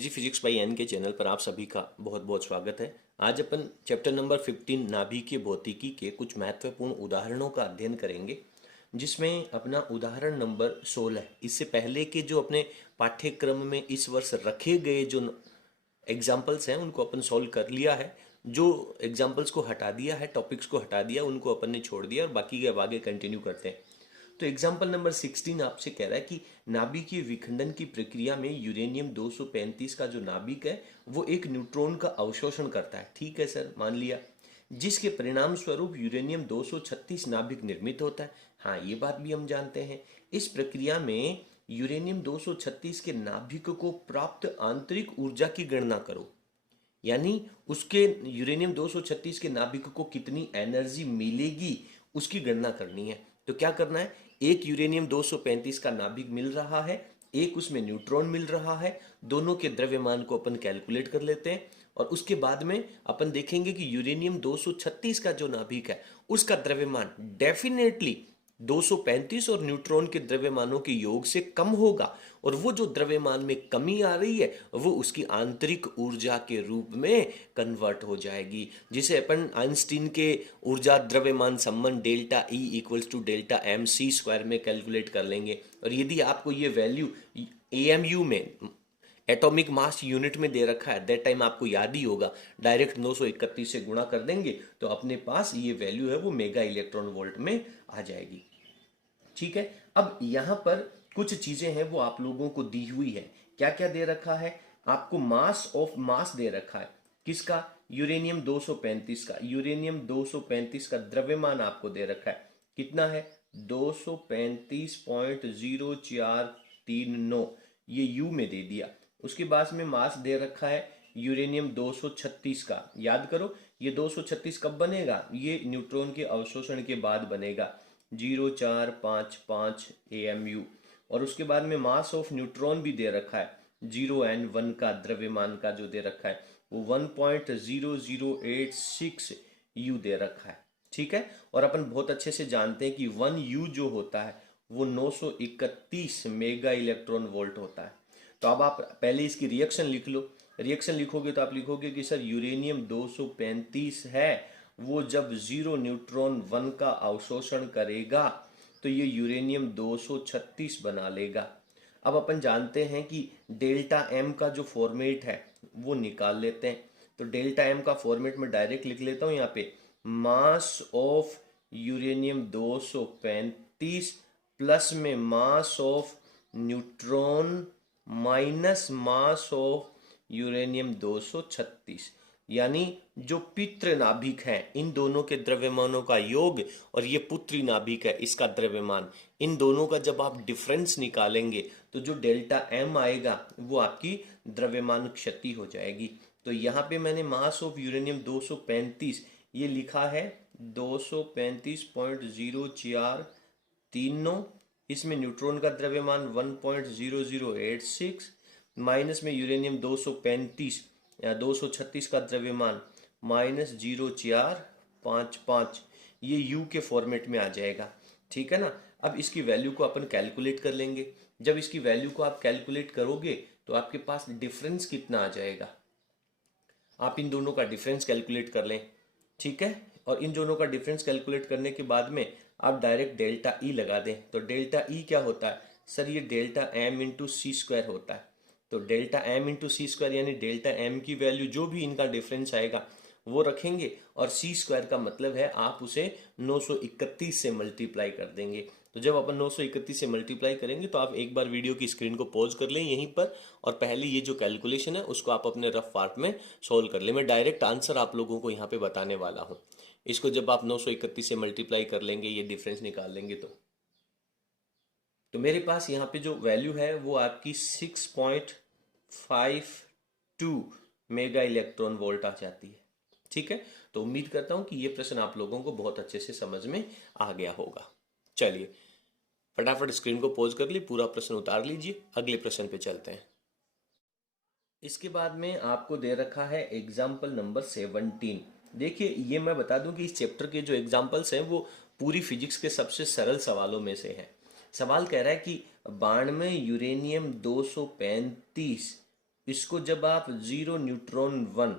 Easy physics by N के channel पर आप सभी का बहुत बहुत स्वागत है। आज अपन चैप्टर नंबर 15 नाभिकीय भौतिकी के कुछ महत्वपूर्ण उदाहरणों का अध्ययन करेंगे, जिसमें अपना उदाहरण नंबर 16। इससे पहले के जो अपने पाठ्यक्रम में इस वर्ष रखे गए जो एग्जाम्पल्स हैं उनको अपन सॉल्व कर लिया है। जो एग्जाम्पल्स को हटा दिया है, टॉपिक्स को हटा दिया, उनको अपन ने छोड़ दिया और बाकी के अब आगे कंटिन्यू करते हैं। तो एग्जाम्पल नंबर 16 आपसे कह रहा है कि नाभिकीय विखंडन की प्रक्रिया में यूरेनियम 235 का जो नाभिक है वो एक न्यूट्रॉन का अवशोषण करता है। ठीक है सर, मान लिया। जिसके परिणाम स्वरूप यूरेनियम 236 नाभिक निर्मित होता है। हाँ, ये बात भी हम जानते हैं। इस प्रक्रिया में यूरेनियम 236 के नाभिक को प्राप्त आंतरिक ऊर्जा की गणना करो। यानी उसके यूरेनियम 236 के नाभिक को कितनी एनर्जी मिलेगी उसकी गणना करनी है। तो क्या करना है, एक यूरेनियम 235 का नाभिक मिल रहा है, एक उसमें न्यूट्रॉन मिल रहा है, दोनों के द्रव्यमान को अपन कैलकुलेट कर लेते हैं और उसके बाद में अपन देखेंगे कि यूरेनियम 236 का जो नाभिक है उसका द्रव्यमान डेफिनेटली 235 और न्यूट्रॉन के द्रव्यमानों के योग से कम होगा और वो जो द्रव्यमान में कमी आ रही है वो उसकी आंतरिक ऊर्जा के रूप में कन्वर्ट हो जाएगी, जिसे अपन आइंस्टीन के ऊर्जा द्रव्यमान संबंध delta E equals to delta M C square में कैलकुलेट कर लेंगे। और यदि आपको ये वैल्यू एएमयू में एटॉमिक मास यूनिट में दे रखा है, दैट टाइम आपको याद ही होगा, डायरेक्ट 931 से गुणा कर देंगे तो अपने पास ये वैल्यू है वो मेगा इलेक्ट्रॉन वोल्ट में आ जाएगी। ठीक है, अब यहां पर कुछ चीजें हैं वो आप लोगों को दी हुई है। क्या क्या दे रखा है आपको? मास ऑफ मास दे रखा है। किसका? यूरेनियम 235 का। यूरेनियम 235 का द्रव्यमान आपको दे रखा है। कितना है? 235.0439, ये यू में दे दिया। उसके बाद में मास दे रखा है यूरेनियम 236 का। याद करो, ये 236 कब बनेगा? ये न्यूट्रॉन के अवशोषण के बाद बनेगा, 0455 AMU। और उसके बाद में मास ऑफ न्यूट्रॉन भी दे रखा है, 0n1 का द्रव्यमान का जो दे रखा है वो 1.0086 U दे रखा है। ठीक है, और अपन बहुत अच्छे से जानते हैं कि 1U जो होता है वो 931 मेगा इलेक्ट्रॉन वोल्ट होता है। तो अब आप पहले इसकी रिएक्शन लिख लो। रिएक्शन लिखोगे तो आप लिखोगे कि सर यूरेनियम 235 है, वो जब 0 न्यूट्रॉन 1 का अवशोषण करेगा तो ये यूरेनियम 236 बना लेगा। अब अपन जानते हैं कि डेल्टा एम का जो फॉर्मेट है वो निकाल लेते हैं। तो डेल्टा एम का फॉर्मेट में डायरेक्ट लिख लेता हूं यहाँ पे, मास ऑफ यूरेनियम 235 प्लस में mass of neutron minus mass of uranium 236, यानी जो पितृ नाभिक है इन दोनों के द्रव्यमानों का योग और ये पुत्री नाभिक है इसका द्रव्यमान, इन दोनों का जब आप डिफरेंस निकालेंगे तो जो डेल्टा एम आएगा वो आपकी द्रव्यमान क्षति हो जाएगी। तो यहाँ पे मैंने मास ऑफ यूरेनियम 235 ये लिखा है 235.0439, इसमें न्यूट्रॉन का द्रव्यमान 1.0086 माइनस में यूरेनियम 235 या 236 का द्रव्यमान माइनस 0455, ये यू के फॉर्मेट में आ जाएगा। ठीक है ना। अब इसकी वैल्यू को अपन कैलकुलेट कर लेंगे। जब इसकी वैल्यू को आप कैलकुलेट करोगे तो आपके पास डिफरेंस कितना आ जाएगा, आप इन दोनों का डिफरेंस कैलकुलेट कर लें। ठीक है, और इन दोनों का डिफरेंस कैलकुलेट करने के बाद में आप डायरेक्ट डेल्टा ई लगा दें। तो डेल्टा ई क्या होता है सर? ये डेल्टा एम इंटू सी स्क्वायर होता है। तो डेल्टा एम इंटू सी स्क्वायर यानी डेल्टा एम की वैल्यू जो भी इनका डिफरेंस आएगा वो रखेंगे और सी स्क्वायर का मतलब है आप उसे 931 से मल्टीप्लाई कर देंगे। तो जब अपन 931 से मल्टीप्लाई करेंगे तो आप एक बार वीडियो की स्क्रीन को पॉज कर लें यहीं पर और पहले ये जो कैलकुलेशन है उसको आप अपने रफ पार्ट में सोल्व कर लें। मैं डायरेक्ट आंसर आप लोगों को यहाँ पे बताने वाला हूँ। इसको जब आप 931 से मल्टीप्लाई कर लेंगे, ये डिफरेंस निकाल लेंगे तो मेरे पास यहाँ पे जो वैल्यू है वो आपकी 6.52 मेगा इलेक्ट्रॉन वोल्ट आ जाती है। ठीक है, तो उम्मीद करता हूँ कि ये प्रश्न आप लोगों को बहुत अच्छे से समझ में आ गया होगा। चलिए फटाफट स्क्रीन को पॉज कर ली, पूरा प्रश्न उतार लीजिए, अगले प्रश्न पे चलते हैं। इसके बाद में आपको दे रखा है एग्जाम्पल नंबर 17। देखिए, ये मैं बता दूं कि इस चैप्टर के जो एग्जाम्पल्स हैं वो पूरी फिजिक्स के सबसे सरल सवालों में से हैं। सवाल कह रहा है कि बाण में यूरेनियम 235 इसको जब आप 0 न्यूट्रॉन 1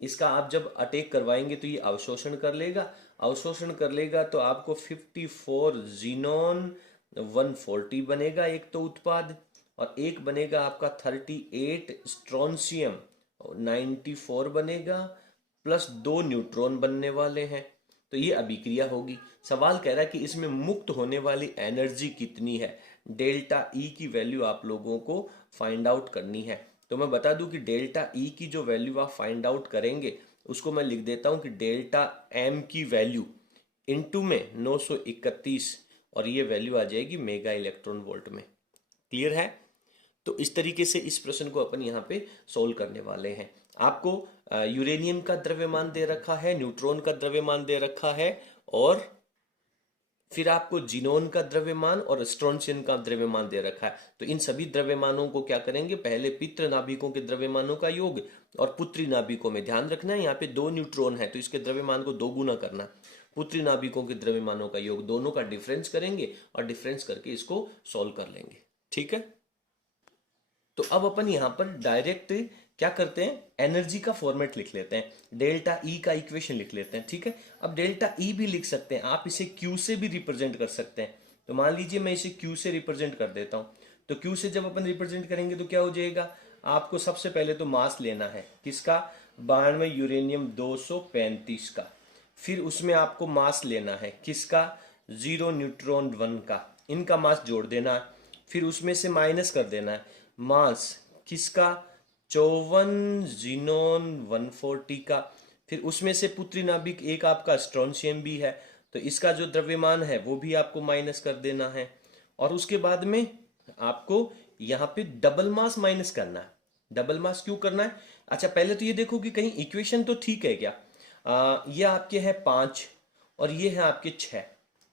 इसका आप जब अटैक करवाएंगे तो ये अवशोषण कर लेगा, अवशोषण कर लेगा तो आपको 54 जीनोन 140 बनेगा एक तो उत्पाद, और एक बनेगा आपका 38 स्ट्रोंशियम 94 बनेगा, प्लस 2 न्यूट्रॉन बनने वाले हैं। तो ये अभिक्रिया होगी। सवाल कह रहा है कि इसमें मुक्त होने वाली एनर्जी कितनी है, डेल्टा ई की वैल्यू आप लोगों को फाइंड आउट करनी है। तो मैं बता दूं कि डेल्टा ई की जो वैल्यू आप फाइंड आउट करेंगे उसको मैं लिख देता हूं कि डेल्टा एम की वैल्यू इनटू में 931, और ये वैल्यू आ जाएगी मेगा इलेक्ट्रॉन वोल्ट में। क्लियर है? तो इस तरीके से इस प्रश्न को अपन यहाँ पे सोल्व करने वाले हैं। आपको यूरेनियम का द्रव्यमान दे रखा है, न्यूट्रॉन का द्रव्यमान दे रखा है, और फिर आपको जीनोन का द्रव्यमान और स्ट्रोंशियम का द्रव्यमान दे रखा है। तो इन सभी द्रव्यमानों को क्या करेंगे, पहले पितृ नाभिकों के द्रव्यमानों का योग और पुत्री नाभिकों में, ध्यान रखना है यहाँ पे 2 न्यूट्रॉन है तो इसके द्रव्यमान को 2 गुना करना। पुत्री नाभिकों के द्रव्यमानों का योग, दोनों का डिफरेंस करेंगे और डिफरेंस करके इसको सॉल्व कर लेंगे। ठीक है? तो अब अपन यहां पर डायरेक्ट क्या करते हैं, एनर्जी का फॉर्मेट लिख लेते हैं, डेल्टा ई का इक्वेशन लिख लेते हैं। ठीक है? अब डेल्टा ई भी लिख सकते हैं, आप इसे क्यू से भी रिप्रेजेंट कर सकते हैं। तो मान लीजिए मैं इसे क्यू से रिप्रेजेंट कर देता हूं। तो क्यू से जब अपन रिप्रेजेंट करेंगे तो क्या हो जाएगा, आपको सबसे पहले तो मास लेना है किसका, 92 यूरेनियम 235 का। फिर उसमें आपको मास लेना है किसका, 0 न्यूट्रॉन 1 का। इनका मास जोड़ देना है, फिर उसमें से माइनस कर देना है मास किसका, 54 जीनोन 140 का। फिर उसमें से पुत्री नाभिक एक आपका स्ट्रोंशियम भी है, तो इसका जो द्रव्यमान है वो भी आपको माइनस कर देना है। और उसके बाद में आपको यहाँ पे डबल मास माइनस करना है। डबल मास क्यों करना है, अच्छा पहले तो ये देखो कि कहीं इक्वेशन तो ठीक है क्या। ये आपके है 5 और ये है आपके 6,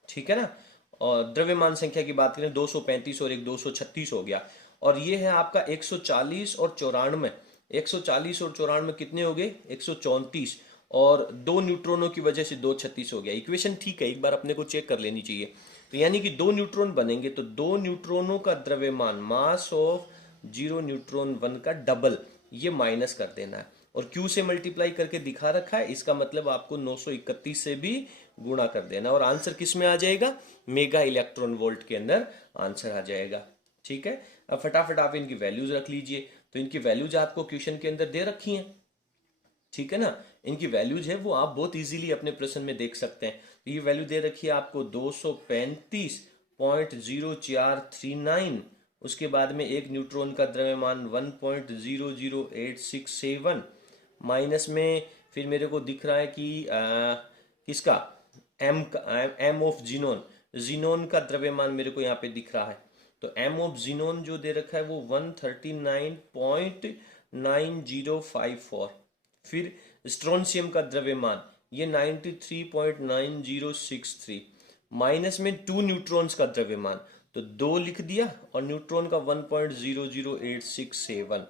ठीक है ना। और द्रव्यमान संख्या की बात करें 235 और एक 236 हो गया, और ये है आपका 140 और 94। 140 और 94 कितने हो गए, 134, और 2 न्यूट्रॉनों की वजह से 236 हो गया। इक्वेशन ठीक है, एक बार अपने को चेक कर लेनी चाहिए। तो यानी कि 2 न्यूट्रॉन बनेंगे तो 2 न्यूट्रॉनों का द्रव्यमान मास ऑफ 0 न्यूट्रॉन 1 का डबल, ये माइनस कर देना है, और Q से मल्टीप्लाई करके दिखा रखा है, इसका मतलब आपको 931 से भी गुणा कर देना, और आंसर किस में आ जाएगा, मेगा इलेक्ट्रॉन वोल्ट के अंदर आंसर आ जाएगा। ठीक है? अब फटाफट आप इनकी वैल्यूज रख लीजिए। तो इनकी वैल्यूज आपको क्वेश्चन के अंदर दे रखी हैं, ठीक है ना। इनकी वैल्यूज है वो आप बहुत इजीली अपने प्रश्न में देख सकते हैं। तो ये वैल्यू दे रखी है आपको 235.0439, उसके बाद में एक न्यूट्रॉन का द्रव्यमान 1.00867, माइनस में फिर मेरे को दिख रहा है कि किसका, एम ऑफ जीनोन, जीनोन का द्रव्यमान मेरे को यहाँ पे दिख रहा है। तो एम ऑफ जीनोन जो दे रखा है वो 139.9054। फिर स्ट्रोंशियम का द्रव्यमान ये 93.9063, माइनस में 2 न्यूट्रॉन्स का द्रव्यमान, तो 2 लिख दिया, और न्यूट्रॉन का 1.00867।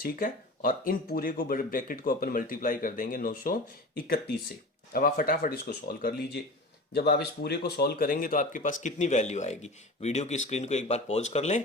ठीक है? और इन पूरे को ब्रैकेट को अपन मल्टीप्लाई कर देंगे 931 से। अब आप फटाफट इसको सॉल्व कर लीजिए। जब आप इस पूरे को सॉल्व करेंगे तो आपके पास कितनी वैल्यू आएगी, वीडियो की स्क्रीन को एक बार पॉज कर लें।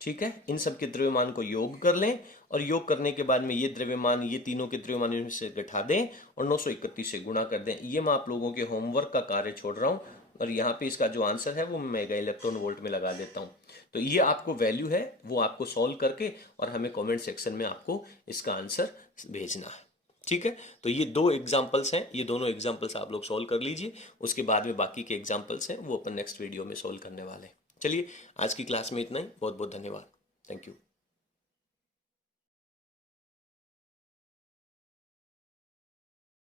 ठीक है? इन सब के द्रव्यमान को योग कर लें, और योग करने के बाद में ये द्रव्यमान, ये तीनों के द्रव्यमान से घटा दें और 931 से गुणा कर दें। ये मैं आप लोगों के होमवर्क का कार्य छोड़ रहा हूं, और यहाँ पे इसका जो आंसर है वो मैं मेगा इलेक्ट्रॉन वोल्ट में लगा देता हूँ। तो ये आपको वैल्यू है वो आपको सॉल्व करके और हमें कमेंट सेक्शन में आपको इसका आंसर भेजना है। ठीक है? तो ये 2 एग्जाम्पल्स हैं, ये दोनों एग्जाम्पल्स आप लोग सॉल्व कर लीजिए। उसके बाद में बाकी के एग्जाम्पल्स हैं वो अपन नेक्स्ट वीडियो में सॉल्व करने वाले हैं। चलिए आज की क्लास में इतना ही, बहुत बहुत धन्यवाद, थैंक यू।